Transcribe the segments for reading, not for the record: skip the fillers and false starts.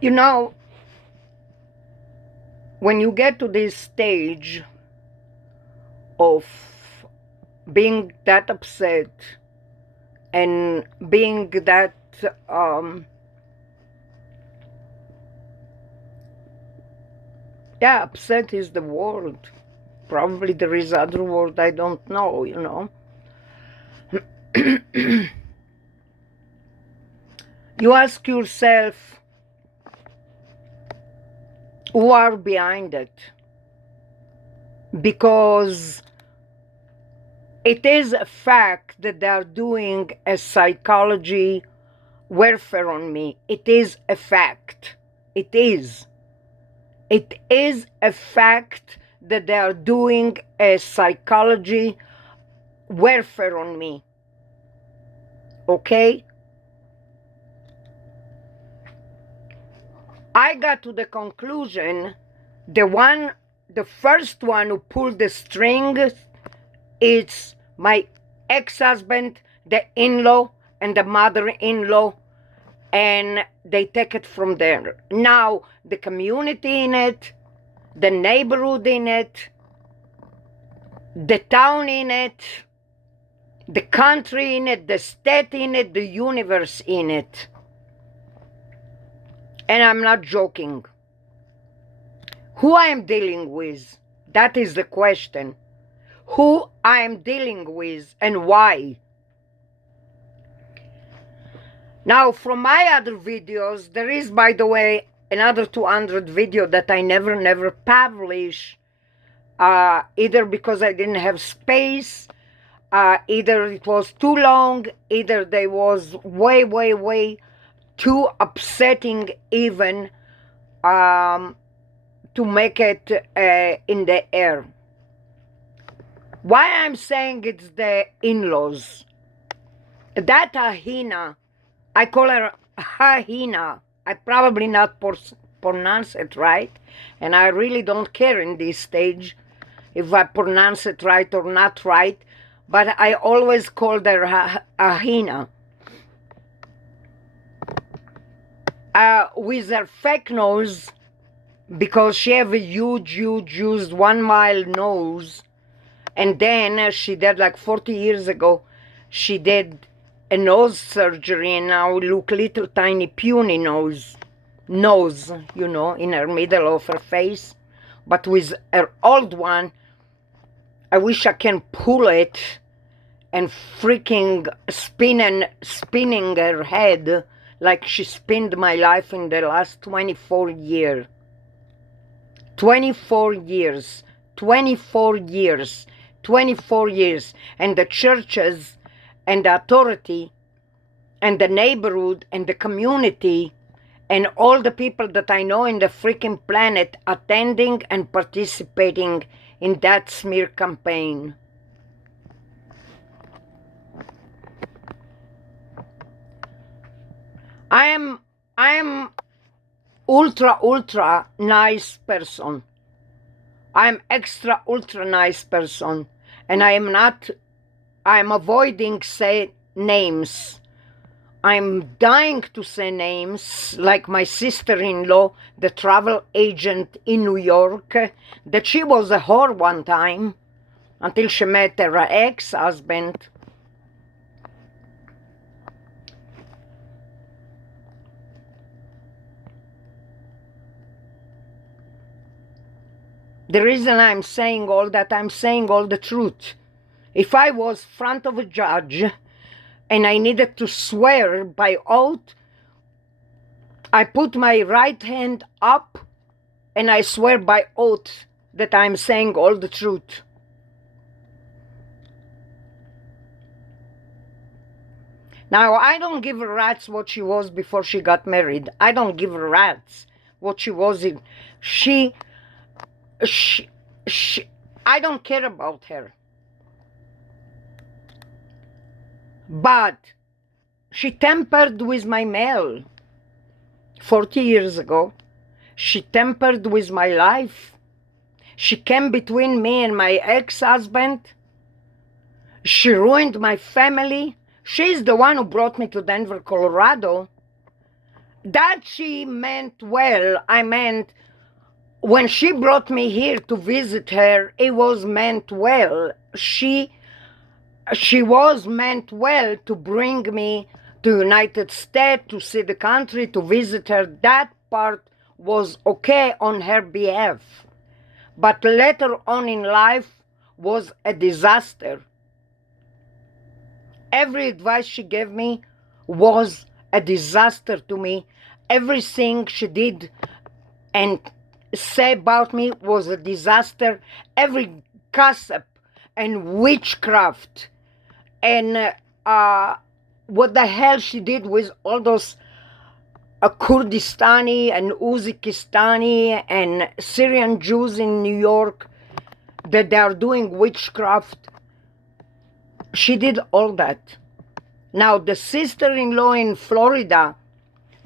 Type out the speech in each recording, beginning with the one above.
You know, when you get to this stage of being that upset and being that yeah, upset is the word. Probably there is other word I don't know, you know. You ask yourself, who are behind it? Because it is a fact that they are doing a psychology warfare on me. It is a fact. It is. It is a fact that they are doing a psychology warfare on me. Okay? I got to the conclusion, the first one who pulled the string, it's my ex-husband, the in-law, and the mother-in-law, and they take it from there. Now, the community in it, the neighborhood in it, the town in it, the country in it, the state in it, the universe in it. And I'm not joking. Who I am dealing with, that is the question. Who I am dealing with and why. Now, from my other videos, there is, by the way, another 200 video that I never publish, either because I didn't have space, either it was too long, either they was way too upsetting even to make it in the air. Why I'm saying it's the in-laws. That Ahina, I call her Ahina. I probably not pronounce it right, and I really don't care in this stage if I pronounce it right or not right, but I always called her Ahina. With her fake nose, because she have a huge 1 mile nose, and then she did, like 40 years ago, she did a nose surgery, and now look little tiny puny nose, you know, in her middle of her face. But with her old one, I wish I can pull it and freaking spinning her head like she spinned my life in the last 24 years. 24 years, 24 years, 24 years. And the churches and the authority and the neighborhood and the community and all the people that I know in the freaking planet attending and participating in that smear campaign. I am ultra nice person. I'm extra ultra nice person, and I'm avoiding say names. I'm dying to say names, like my sister-in-law, the travel agent in New York, that she was a whore one time until she met her ex-husband. The reason I'm saying all that, I'm saying all the truth. If I was front of a judge and I needed to swear by oath, I put my right hand up and I swear by oath that I'm saying all the truth. Now, I don't give a rat's what she was before she got married. I don't give a rat's what she was in. I don't care about her. But she tampered with my mail 40 years ago. She tampered with my life. She came between me and my ex-husband. She ruined my family. She's the one who brought me to Denver, Colorado. That she meant well. I meant, when she brought me here to visit her, it was meant well. She was meant well to bring me to United States, to see the country, to visit her. That part was okay on her behalf. But later on in life was a disaster. Every advice she gave me was a disaster to me. Everything she did and say about me was a disaster. Every gossip and witchcraft and what the hell she did with all those Kurdistani and Uzbekistani and Syrian Jews in New York, that they are doing witchcraft. She did all that. Now, the sister-in-law in Florida,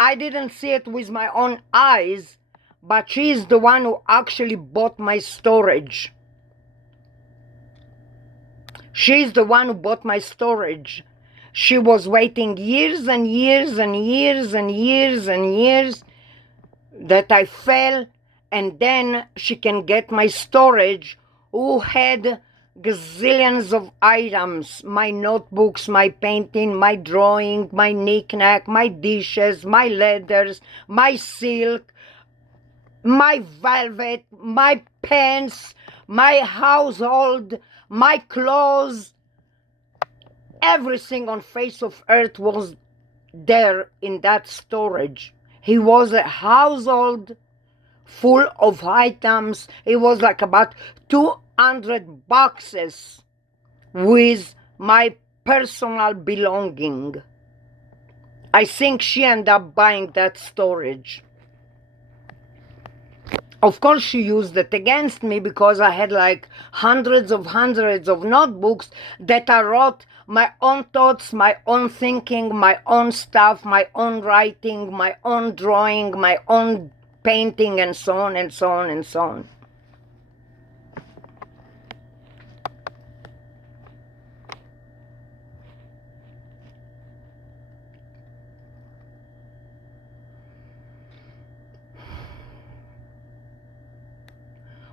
I didn't see it with my own eyes, but she is the one who actually bought my storage. She's the one who bought my storage. She was waiting years and years and years and years and years that I fell, and then she can get my storage, who had gazillions of items, my notebooks, my painting, my drawing, my knick-knack, my dishes, my leathers, my silk, my velvet, my pens, my household, my clothes. Everything on face of earth was there in that storage. He was a household full of items. It was like about 200 boxes with my personal belonging. I think she ended up buying that storage. Of course, she used it against me because I had like hundreds of notebooks that I wrote my own thoughts, my own thinking, my own stuff, my own writing, my own drawing, my own painting, and so on and so on and so on.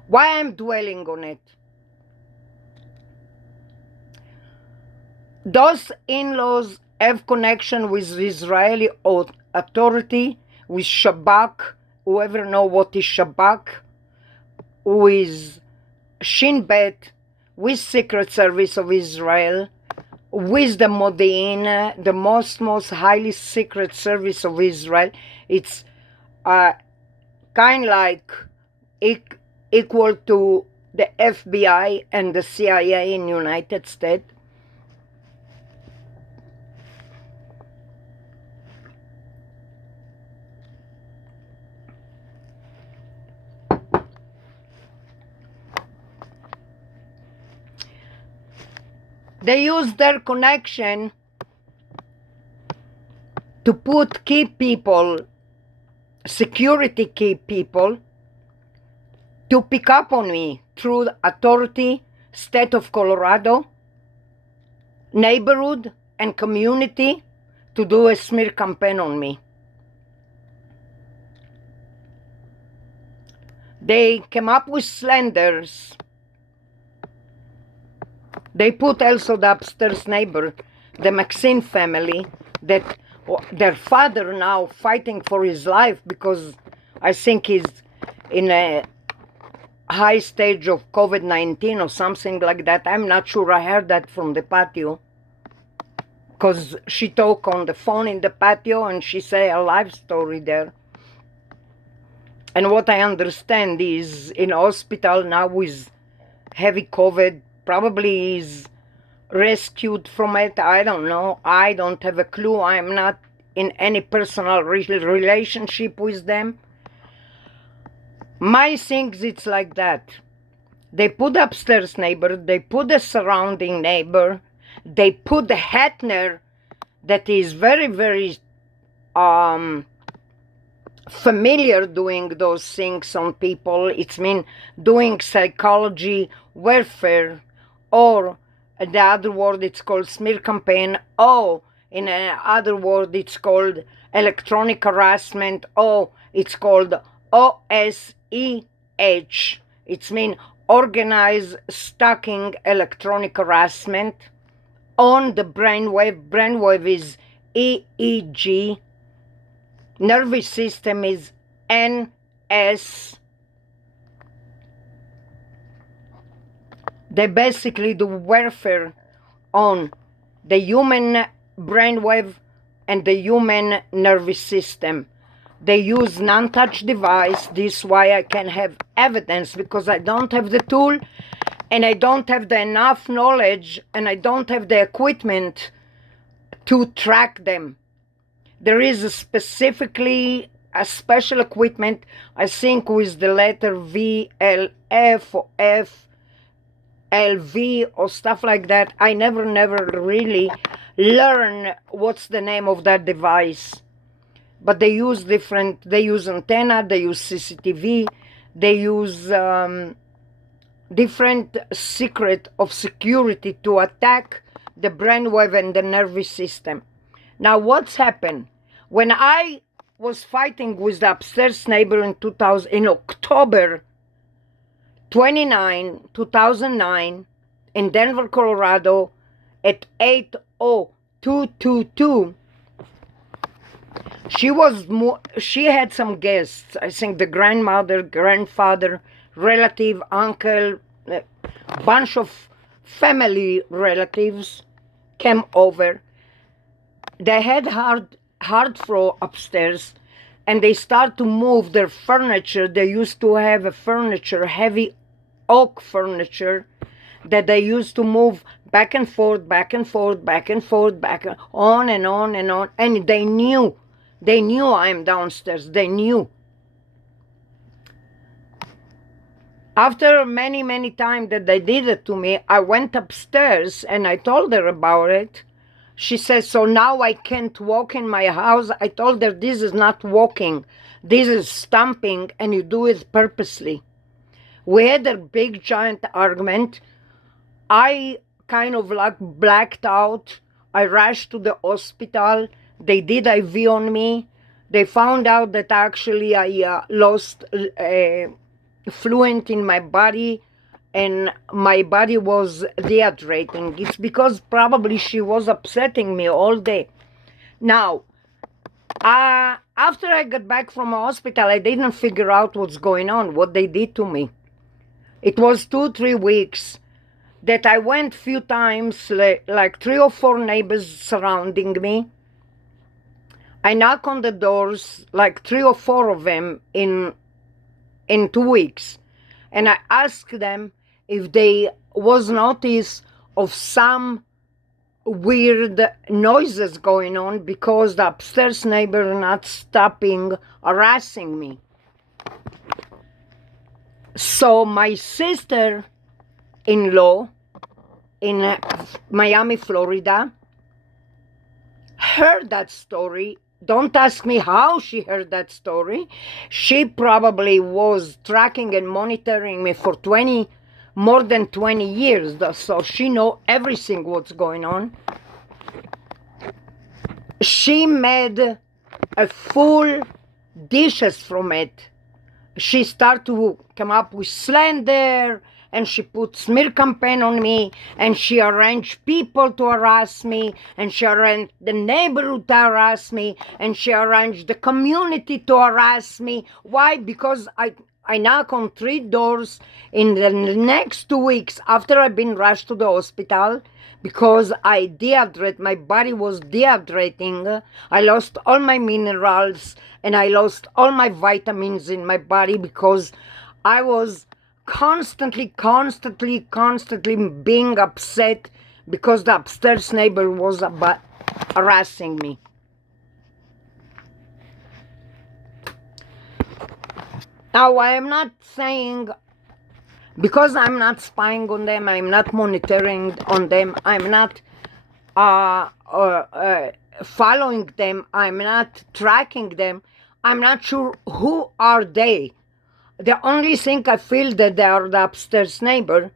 Why I'm dwelling on it? Those in-laws have connection with Israeli authority, with Shabak, whoever know what is Shabak, with Shin Bet, with Secret Service of Israel, with the Modi'in, the most highly secret service of Israel. It's kind like equal to the FBI and the CIA in United States. They use their connection to put key people, security key people, to pick up on me through the authority, state of Colorado, neighborhood, and community, to do a smear campaign on me. They came up with slanders. They put also the upstairs neighbor, the Maxine family, that their father now fighting for his life because I think he's in a high stage of COVID-19 or something like that. I'm not sure. I heard that from the patio because she talked on the phone in the patio and she said a life story there. And what I understand is in hospital now with heavy COVID, probably is rescued from it. I don't know. I don't have a clue. I'm not in any personal relationship with them. My things, it's like that. They put the upstairs neighbor, they put the surrounding neighbor, they put the Hetner that is very, very familiar doing those things on people. It's mean doing psychology warfare, or the other word it's called smear campaign, or in another word it's called electronic harassment, or it's called OSEH. It's mean organized stalking electronic harassment on the brainwave. Brainwave is EEG. Nervous system is NS. They basically do warfare on the human brainwave and the human nervous system. They use non-touch device. This is why I can have evidence, because I don't have the tool and I don't have the enough knowledge and I don't have the equipment to track them. There is specifically a special equipment, I think with the letter VLF or FLV or stuff like that. I never really learn what's the name of that device. But they use they use antenna, they use CCTV, they use different secret of security to attack the brainwave and the nervous system. Now, what's happened? When I was fighting with the upstairs neighbor in October 29, 2009, in Denver, Colorado, at 8:0222, she had some guests. I think the grandmother, grandfather, relative, uncle, a bunch of family relatives came over. They had hard floor upstairs, and they start to move their furniture. They used to have a furniture, heavy oak furniture, that they used to move back and forth, back and forth, back and forth, on and on and on. And they knew I'm downstairs. They knew. After many times that they did it to me, I went upstairs and I told her about it. She says, so now I can't walk in my house. I told her, this is not walking. This is stomping, and you do it purposely. We had a big giant argument. I kind of like blacked out. I rushed to the hospital. They did IV on me. They found out that actually I lost fluid in my body, and my body was dehydrating. It's because probably she was upsetting me all day. Now, after I got back from the hospital, I didn't figure out what's going on, what they did to me. It was 2-3 weeks that I went few times, like 3 or 4 neighbors surrounding me. I knock on the doors, like 3 or 4 of them in 2 weeks. And I ask them if they was notice of some weird noises going on, because the upstairs neighbor not stopping harassing me. So my sister-in-law in Miami, Florida, heard that story. Don't ask me how she heard that story. She probably was tracking and monitoring me for more than 20 years, so she know everything what's going on. She made a full dishes from it. She started to come up with slander, and she put smear campaign on me, and she arranged people to harass me, and she arranged the neighborhood to harass me, and she arranged the community to harass me. Why? Because I knock on 3 doors in the next 2 weeks after I've been rushed to the hospital, because my body was dehydrating. I lost all my minerals, and I lost all my vitamins in my body because I was constantly being upset because the upstairs neighbor was harassing me. Now, I am not saying, because I'm not spying on them, I'm not monitoring on them, I'm not following them, I'm not tracking them, I'm not sure who are they. The only thing I feel that they are the upstairs neighbor.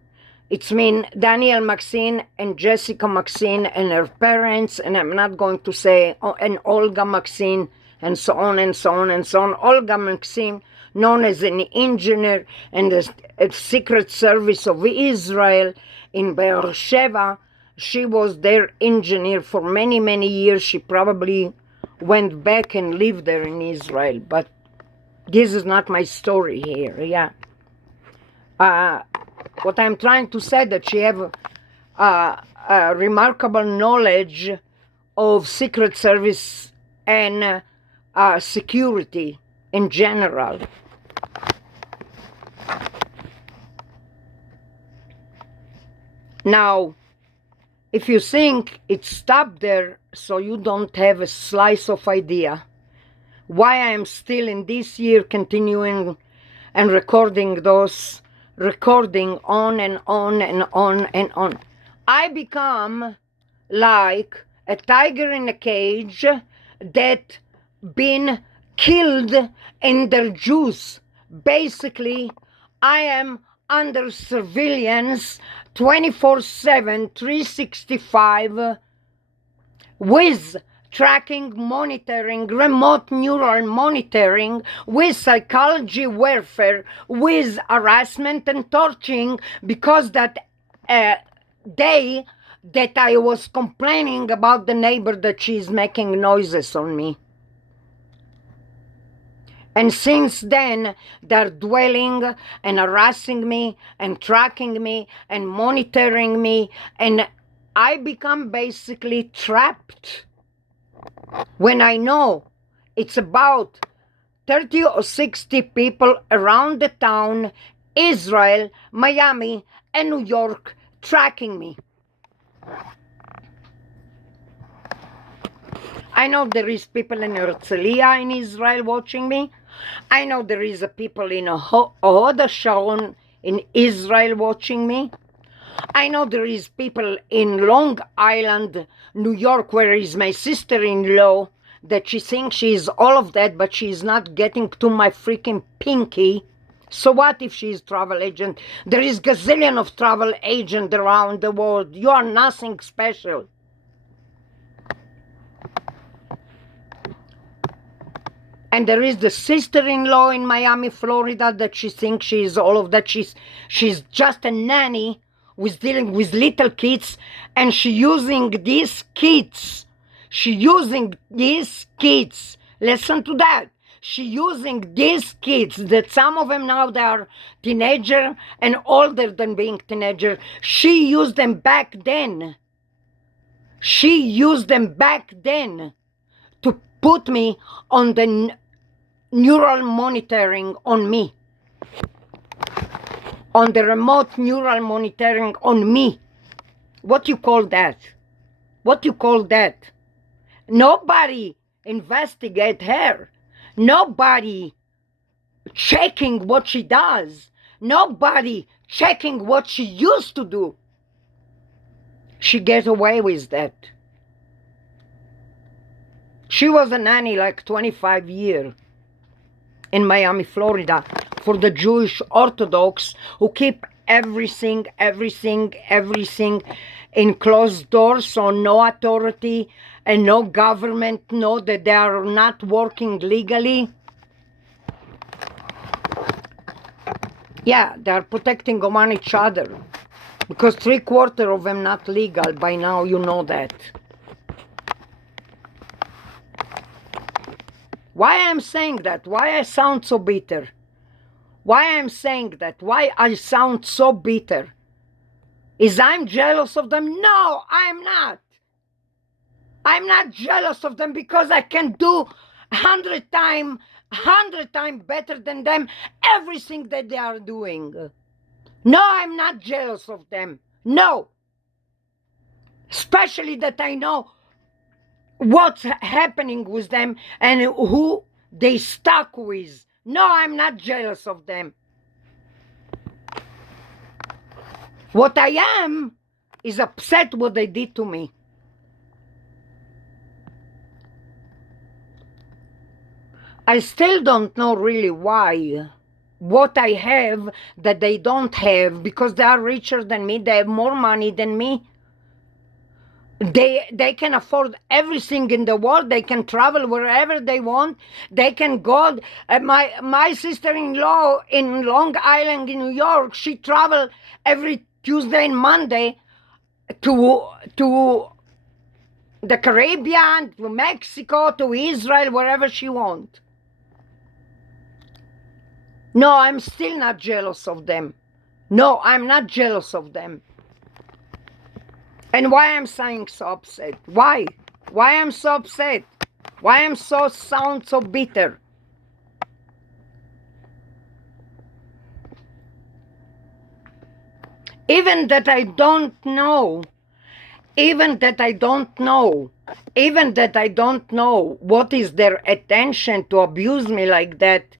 It's mean Daniel Maxine and Jessica Maxine and her parents, and I'm not going to say, and Olga Maxine, and so on and so on and so on. Olga Maxine, known as an engineer in the Secret Service of Israel in Beersheba. She was their engineer for many years. She probably went back and lived there in Israel, but this is not my story here, yeah. What I'm trying to say that she have a remarkable knowledge of Secret Service and security in general. Now, if you think it stopped there, so you don't have a slice of idea why I am still in this year continuing and recording on and on and on and on. I become like a tiger in a cage that been killed in their juice. Basically, I am under surveillance 24/7, 365 with tracking, monitoring, remote neural monitoring, with psychology warfare, with harassment and torturing, because that day that I was complaining about the neighbor that she's making noises on me. And since then, they're dwelling and harassing me and tracking me and monitoring me, and I become basically trapped. When I know it's about 30 or 60 people around the town, Israel, Miami, and New York tracking me. I know there is people in Herzliya in Israel watching me. I know there is people in Hod Sharon in Israel watching me. I know there is people in Long Island, New York, where is my sister-in-law, that she thinks she is all of that, but she's not getting to my freaking pinky. So what if she's travel agent? There is gazillion of travel agents around the world. You are nothing special. And there is the sister-in-law in Miami, Florida, that she thinks she is all of that. She's just a nanny who's dealing with little kids, and she using these kids. Listen to that. She using these kids, that some of them now they are teenager and older than being teenager. She used them back then. To put me on the neural monitoring on me. On the remote neural monitoring on me. What you call that? Nobody investigate her. Nobody checking what she does. Nobody checking what she used to do. She gets away with that. She was a nanny like 25 years in Miami, Florida, for the Jewish Orthodox who keep everything in closed doors, so no authority and no government know that they are not working legally. Yeah, they are protecting on each other, because 3/4 of them not legal. By now you know that. Why I'm saying that? Why I sound so bitter? Why I'm saying that? Why I sound so bitter? Is I'm jealous of them? No, I'm not. I'm not jealous of them because I can do 100 times better than them, everything that they are doing. No, I'm not jealous of them. No. Especially that I know what's happening with them and who they stuck with. No, I'm not jealous of them. What I am is upset what they did to me. I still don't know really why. What I have that they don't have, because they are richer than me, they have more money than me. They can afford everything in the world. They can travel wherever they want. They can go. My sister-in-law in Long Island in New York, she travel every Tuesday and Monday to the Caribbean, to Mexico, to Israel, wherever she wants. No, I'm still not jealous of them. No, I'm not jealous of them. And why I'm saying so upset? Why? Why I'm so upset? Why I'm so sound so bitter? Even that I don't know what is their attention to abuse me like that.